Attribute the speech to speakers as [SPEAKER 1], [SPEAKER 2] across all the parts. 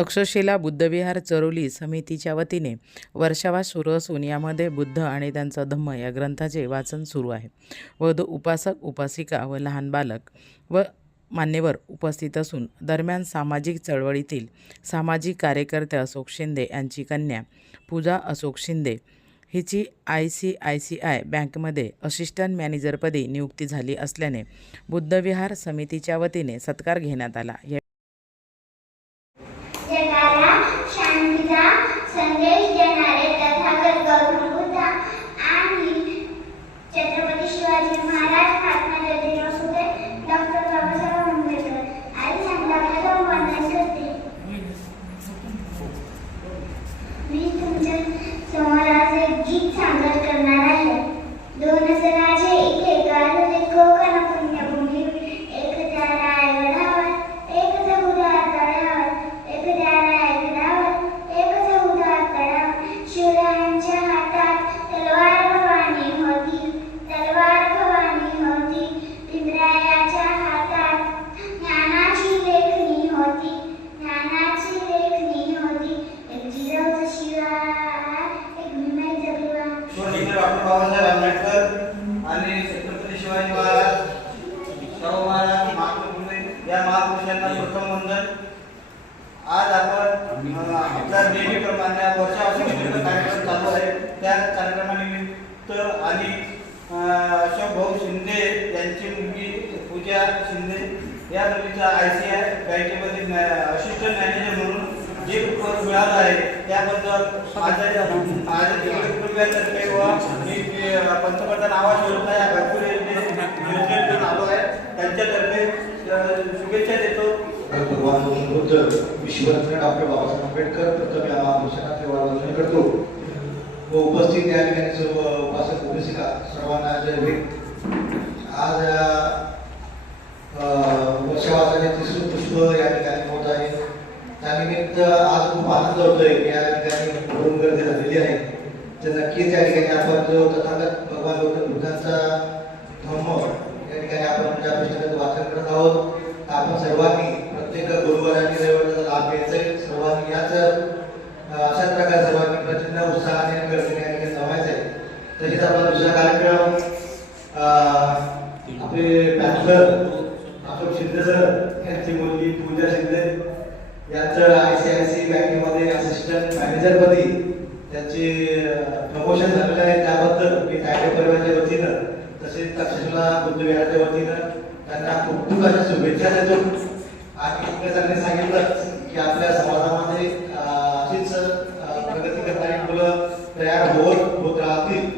[SPEAKER 1] तक्षशिला बुद्धविहार चरोली समितीच्या वतीने वर्षावास सुरू असून यामध्ये बुद्ध आणि त्यांचा धम्म या ग्रंथाचे वाचन सुरू आहे. वधू उपासक उपासिका व लहान बालक व मान्यवर उपस्थित असून दरम्यान सामाजिक चळवळीतील सामाजिक कार्यकर्ते अशोक शिंदे यांची कन्या पूजा अशोक शिंदे हिची I C I C I बँकमध्ये असिस्टंट मॅनेजरपदी नियुक्ती झाली असल्याने बुद्धविहार समितीच्या वतीने सत्कार घेण्यात आला या
[SPEAKER 2] जगाला शांतीचा संदेश देणारे तथागत गौतम बुद्ध आणि छत्रपती शिवाजी महाराज महात्मा ज्योतिराव फुले डॉक्टर बाबासाहेब आंबेडकर आणि संतांना वंदन करते मी तुमच्यासमोर आज एक गीत सादर करणार आहे दोन राजे इथे गाजले कोकण पुण्यभूमी एक त्या रायगडावर एक चौदा तळ्यावर एक त्या रायगडावर एक चौदा तळ्यावर शिवरायांच्या हातात तलवार भवानी होती तलवार भवानी होती इंद्रायाच्या हातात ज्ञानाची लेखणी होती ज्ञानाची लेखणी होती एक जिजाऊचा शिवार एक भीमाईचा दिवा
[SPEAKER 3] स्वर्गीय डॉक्टर बाबासाहेब आंबेडकर आणि छत्रपती शिवाजी महाराज शाहू महाराज महात्मा फुले या महापुरुषांना प्रथम वंदन आज आपण अ, आपल्या नेहमीप्रमाणे वर्षापासून कार्यक्रम चालू आहे त्या कार्यक्रमानिमित्त आणि अ, अशोक भाऊ शिंदे यांची मुलगी पूजा शिंदे या मुलीचा आय सी आय बँकेमध्ये असिस्टंट मॅनेजर म्हणून जे पद मिळालं आहे. त्याबद्दल माझ्या व मी पंतप्रधान आवास योजना या भरपूर योजनेतून आलो आहे त्यांच्यातर्फे शुभेच्छा देतो.
[SPEAKER 4] भगवान बुद्ध विश्वरत्न डॉक्टर बाबासाहेब आंबेडकर प्रथम या करतो. व उपस्थित या ठिकाणी सर्व उपासक उपासिका सर्वांना जय आज तिसरं पुष्प या ठिकाणी त्यानिमित्त आज खूप आनंद होतोय की या ठिकाणी भरून गर्दी झालेली आहे. तर नक्कीच या ठिकाणी आपण जो तथागत भगवान गौतम बुद्धांचा धम्म या ठिकाणी आपण ज्या पुस्तकात वाचन करत आहोत आपण सर्वांनी प्रत्येक गुरुवारांनी रविवाराचा लाभ घ्यायचा आहे सर्वांनी याच अ, अशाच प्रकारे सर्वांनी प्रचंड उत्साहाने आणि गर्दीने या ठिकाणी जमायचं आहे तसेच आपला दुसरा कार्यक्रम अ, आपले पॅन्सर अशोक शिंदे सर यांची मुलगी पूजा शिंदे यांचं आय सी आय सी बँकेमध्ये असिस्टंट मॅनेजरपदी त्यांचे प्रमोशन झालेलं आहे त्याबद्दल मी कायदे परिवाराच्या वतीनं तसेच तक्षशिला बुद्धविहाराच्या वतीनं त्यांना खूप खूप अशा शुभेच्छा देतो आणि इकडे त्यांनी सांगितलं की आपल्या समाजामध्ये अं, अशीच अं, प्रगती करणारी मुलं तयार होत होत राहतील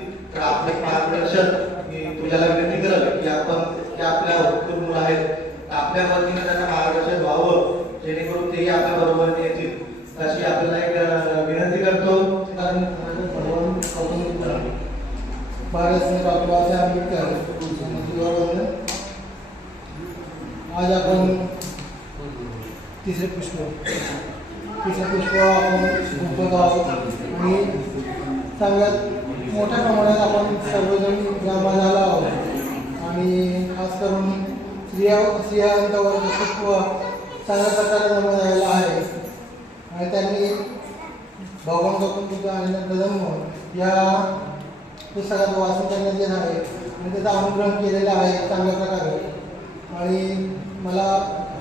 [SPEAKER 4] तर मार्गदर्शन मी तुझ्याला विनंती करत की आपण जे आपल्या उत्तर मुलं आहेत. आपल्या वतीनं त्यांना मार्गदर्शन व्हावं जेणेकरून तेही आपल्या बरोबर येतील. तशी आपल्याला एक विनंती करतो.
[SPEAKER 5] कारण भगवान गौतम बुद्ध बाबासाहेब आंबेडकर आज आपण तिसरे पुष्प तिसरे पुष्प आपण गुंफत आहोत आणि सगळ्यात मोठ्या प्रमाणात आपण सर्वजण जमा झाला आहोत आणि खास करून स्त्रिया स्त्रियांवर खूप चांगल्या प्रकारे जमा झालेला आहे. आणि त्यांनी भगवान गौतम बुद्ध आणि धम्म या पुस्तकाचं वाचन करण्यात येत आहे आणि त्याचा अनुग्रहण केलेला आहे चांगल्या प्रकारे. आणि मला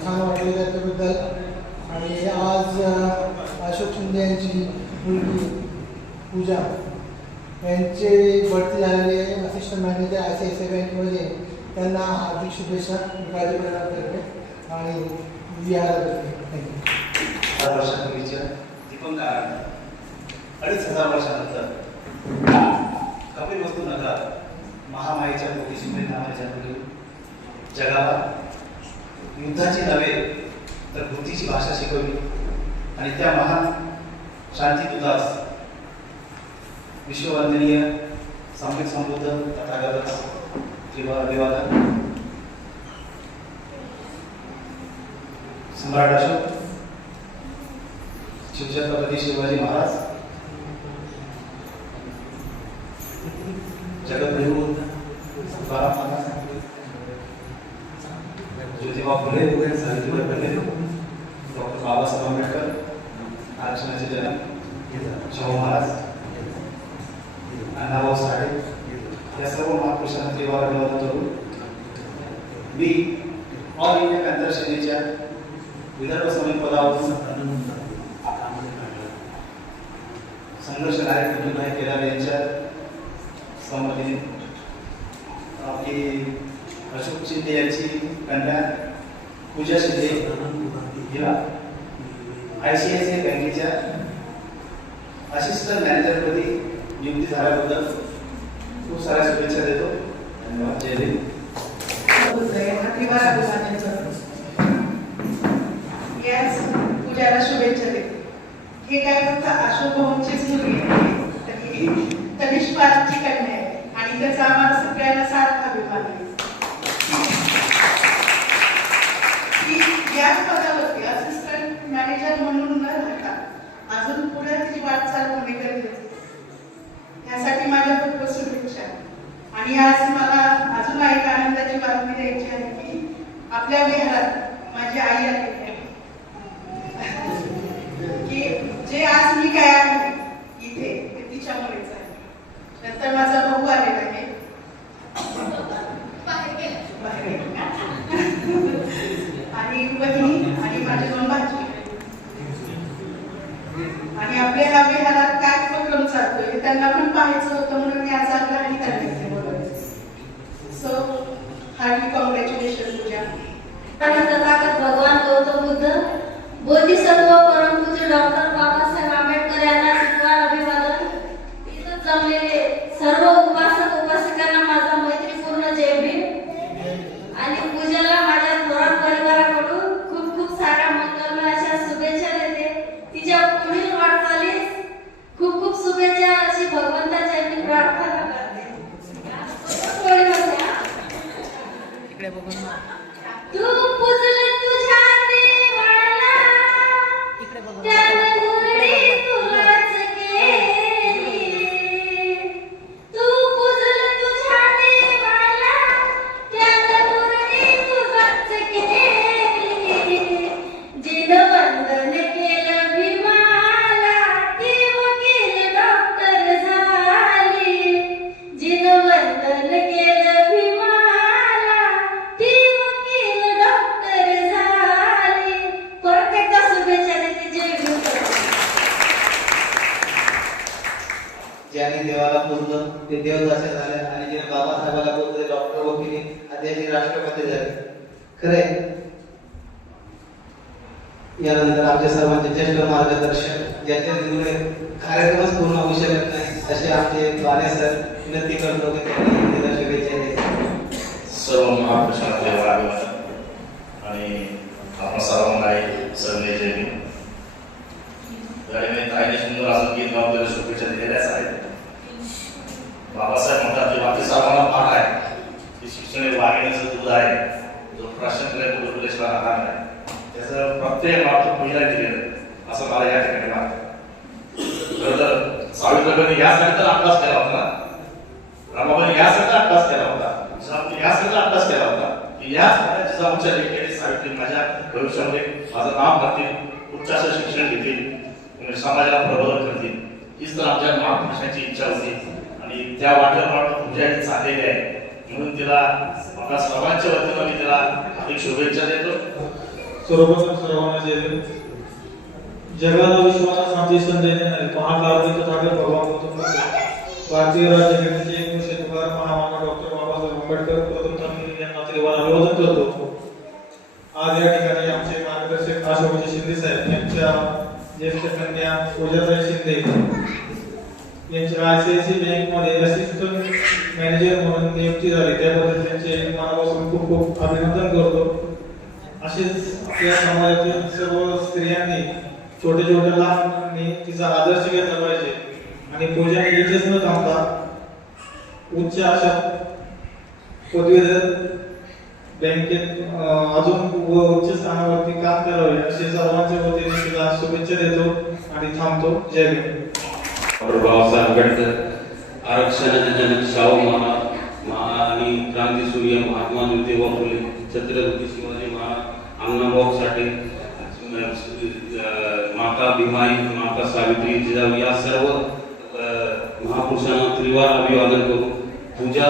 [SPEAKER 5] छान वाटले त्याच्याबद्दल. आणि आज अशोक शिंदे यांची मुलगी पूजा यांचे भरती झालेले assistant manager I C I C I बँकेमध्ये त्यांना हार्दिक शुभेच्छा काळजी करण्यातर्फे आणि
[SPEAKER 4] हजार वर्षापूर्वीच्या दीपंकार अडीच हजार वर्षानंतर. कपिल वस्तू नगरात महामाईच्या पोटी नावाच्या मुली. जगाला युद्धाची नव्हे तर बुद्धीची भाषा शिकवली. आणि त्या महान शांतीदूतास विश्ववंदनीय संगीत समृद्ध तथागत त्रिवा अभिवादन. सम्राट अशोक शिवछत्रपती शिवाजी महाराज. तुकाराम महाराज ज्योतिबा फुले. सावित्रीबाई फुले. डॉक्टर बाबासाहेब आंबेडकर. आरक्षणाचे जनक. शाहू महाराज. अण्णाभाऊ साठे. या सर्व महापुरुषांना त्रिवार करून मी ऑल इंडिया पॅन्थर सेनेच्या विदर्भ समिती पदावरून संघर्ष नायक विठ्ठलभाई केदार यांच्या संमतीने आपली अशोक शिंदे यांची कन्या पूजा शिंदे हिला I C I C I बँकेच्या असिस्टंट मॅनेजरपदी नियुक्ती झाल्याबद्दल खूप साऱ्या शुभेच्छा देतो. धन्यवाद. जय देव
[SPEAKER 6] याच त्याला शुभेच्छा देते. हे काय फक्त अशोक भाऊंचीच मुलगी आहे. तर ही कन्या आहे. आणि त्याचा आम्हाला सगळ्यांना सारखा अभिमान आहे. याच पदावरती असिस्टंट मॅनेजर म्हणून न राहता अजून पुढे तिची वाटचाल होणे गरजेचे यासाठी माझ्या खूप खूप शुभेच्छा आणि आज मला अजून एक आनंदाची बातमी द्यायची आहे की आपल्या विहारात माझी आई आली आहे की जे आज मी काय आहे इथे ते तिच्यामुळेच आहे नंतर माझा भाऊ आलेला आहे बाहेर गेला. आणि बहिणी आणि माझे दोन भाजी आणि आपल्या ह्या विहारात काय उपक्रम चालतोय हे त्यांना पण पाहायचं होतं म्हणून मी आज आलं आणि त्यांना बोलवलं. So hardly congratulation Pooja.
[SPEAKER 7] Tathagat भगवान गौतम बुद्ध बोधिसत्व परमपूज्य डॉक्टर बाबा
[SPEAKER 1] इकडे बघून
[SPEAKER 4] ज्यांनी देवाला पूजलं ते देवदासे झाले आणि जे बाबासाहेबाला ते डॉक्टर वकिली आणि त्याचे राष्ट्रपती झाले. खरे यानंतर आमच्या सर्वांचे ज्येष्ठ मार्गदर्शक ज्याच्या निवडे कार्यक्रमच पूर्ण होऊ शकत नाही असे आमचे बाने सर विनंती करतो की त्यांनी शुभेच्छा द्यायच्या
[SPEAKER 8] सर्व महापुरुषांना आणि आपण सर्वांना एक सरले जय भीम त्यावेळी ताईने सुंदर असं गीत गाऊन त्याला शुभेच्छा दिलेल्याच आहेत. बाबासाहेब म्हणतात की बाकी सर्वांना पाठ आहे. की शिक्षण हे वाघिणीचं दूध आहे. जो प्रश्न कुलकुलेश्वर आहार आहे त्याचं प्रत्येक बाबतीत पहिला दिलेलं असं मला या ठिकाणी वाटतं. खरं तर सावित्रीबाईंनी यासाठी तर अभ्यास केला होता ना? रमाबाई यासाठी अभ्यास केला होता. जिजाऊने यासाठी अभ्यास केला होता की या जिजाऊच्या लेखी सावित्री माझ्या भविष्यामध्ये माझं नाव घालतील. उच्चाचं शिक्षण घेतील. म्हणजे आणि समाजाला प्रबोधन करतील. हीच तर आमच्या महापुरुषांची इच्छा होती. आणि त्या वाटेवर तुमच्या ही चाललेली आहे. म्हणून तिला आपल्या सर्वांच्या वतीनं मी तिला अधिक शुभेच्छा देतो.
[SPEAKER 9] सर्वप्रथम सर्वांना जे जगाला विश्वाला शांती देणारे महाकार्तिक तथागत भगवान गौतम बुद्ध भारतीय राज्यघटनेचे एकोणीसशे तुकार महामानव डॉक्टर बाबासाहेब आंबेडकर प्रथम मी यांना त्रिवार अभिवादन करतो. आज या ठिकाणी आमचे मार्गदर्शक अशोकजी शिंदे साहेब यांच्या ज्येष्ठ कन्या पूजाबाई शिंदे. यांच्या आयसीआयसी बँकमध्ये असिस्टंट मॅनेजर म्हणून नियुक्ती झाली. त्याबद्दल त्यांचे मनापासून खूप खूप अभिनंदन करतो. असेच आपल्या समाजातील सर्व स्त्रियांनी छोट्या छोट्या लहान तिचा आदर्श घेतला पाहिजे. आणि पूजा इथेच न थांबता उच्च अशा पदवीधर बँकेत अजून उच्च स्थानावरती काम करावे असे सर्वांच्या वतीने सुद्धा शुभेच्छा देतो आणि थांबतो. जय भीम.
[SPEAKER 10] आरक्षणाच्या जनक शाहू महा आणि क्रांती सूर्य महात्मा ज्योतिबा फुले छत्रपती शिवाजी महाराज अण्णाभाऊ साठे माता भीमाई माता सावित्री जिजाऊ या सर्व महापुरुषांना त्रिवार अभिवादन करू
[SPEAKER 7] तुझ्या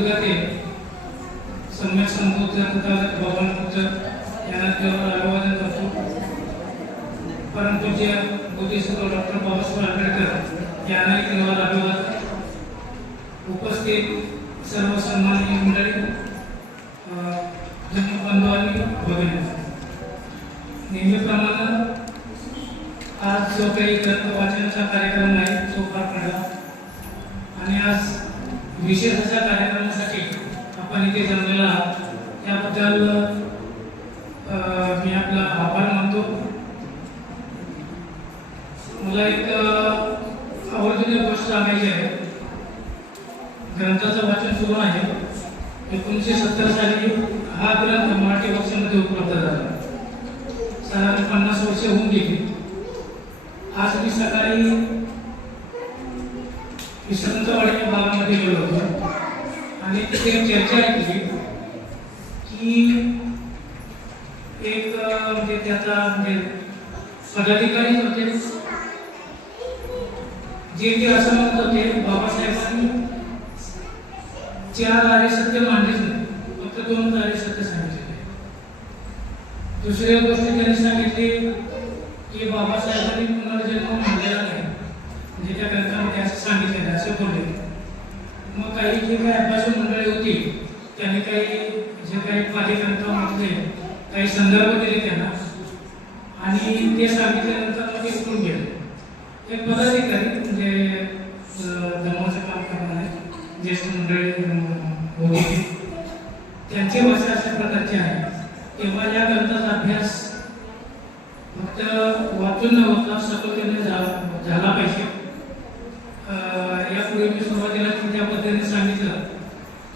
[SPEAKER 7] करते
[SPEAKER 11] सम्यक संपूर्ण भगवान पूजन यांना देव अभिवादन करतो परंतु जे बुद्धिसत्व डॉक्टर बाबासाहेब आंबेडकर यांनाही के अभिवादन उपस्थित सर्व सन्मान मंडळी चार आर्य सत्य मांडलीच नाही फक्त दोन आर्य सत्य सांगितले. दुसऱ्या गोष्टी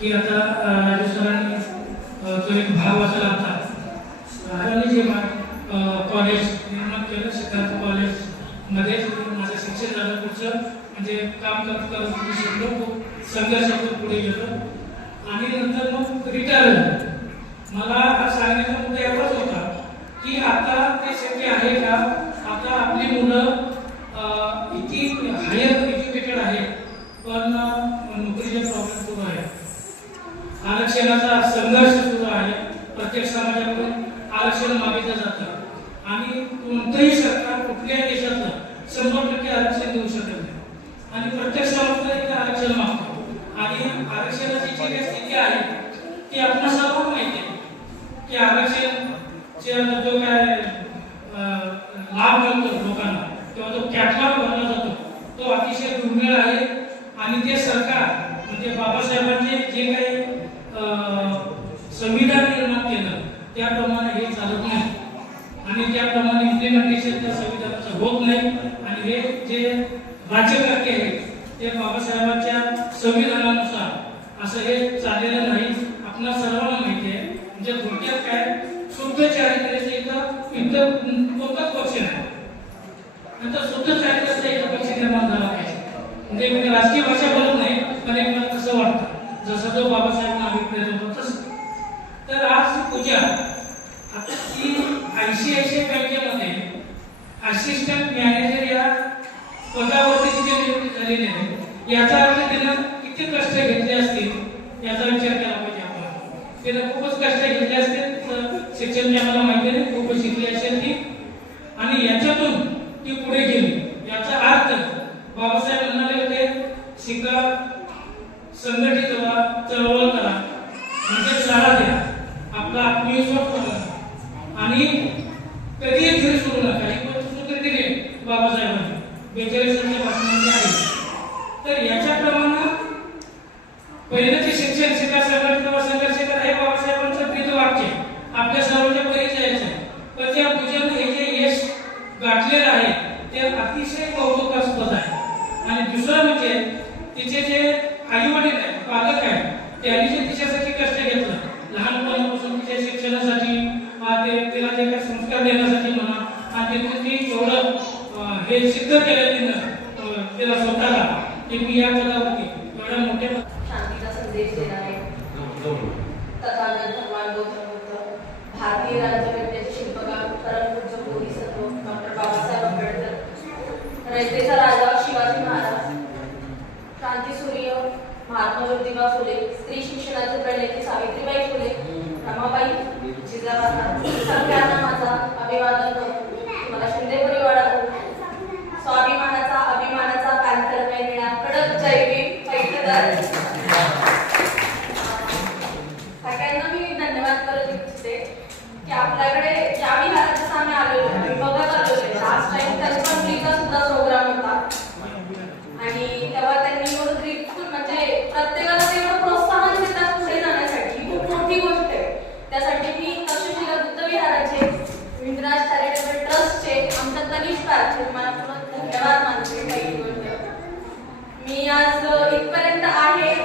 [SPEAKER 11] की आता राजेश्वरांनी तो एक भाव असा जे जेव्हा कॉलेज निर्माण केलं सिद्धार्थ कॉलेजमध्ये माझं शिक्षण झालं पुढचं. म्हणजे काम करत करत शिकलो संघर्ष पुढे गेलो. आणि नंतर मग रिटायर आरक्षण मागितलं जातं. आणि कोणतंही असं हे चाललेलं नाही. आपल्या सर्वांना माहिती आहे. म्हणजे थोडक्यात काय? शुद्ध चारित्र्याचे इथं इथं कोणताच पक्ष नाही. नंतर शुद्ध चारित्र्याचा इथं पक्ष निर्माण झाला पाहिजे. म्हणजे मी राजकीय भाषा बोलत नाही पण एक मला तसं वाटतं. जसं जो बाबासाहेबांना अभिप्रेत होतो तसं. तर आज पूजा आता ती आयसीआयसीआय बँकेमध्ये असिस्टंट मॅनेजर या पदावरती जी नियुक्ती झालेली आहे याचा minha mãe. अधिकार देण्यासाठी म्हणा आणि त्यांनी एवढं हे सिद्ध केलं तिनं त्याला स्वतःला की मी या कलावरती एवढ्या मोठ्या
[SPEAKER 7] शांतीचा संदेश देणारे तथागत भगवान गौतम बुद्ध भारतीय राज्यघटनेचे शिल्पकार परमपूज्य सर्व डॉक्टर बाबासाहेब आंबेडकर रयतेचा राजा शिवाजी महाराज क्रांती सूर्य महात्मा ज्योतिबा फुले स्त्री शिक्षणाचे प्रणेते सावित्रीबाई फुले रमाबाई जिजाबाई अभिवादन तुम्हाला शिंदे परिवाराकडून स्वाभिमानाचा अभिमानाचा पॅन्थर महिना कडक जैविक पैठदार सगळ्यांना मी धन्यवाद करत इच्छिते की आपल्याकडे आहे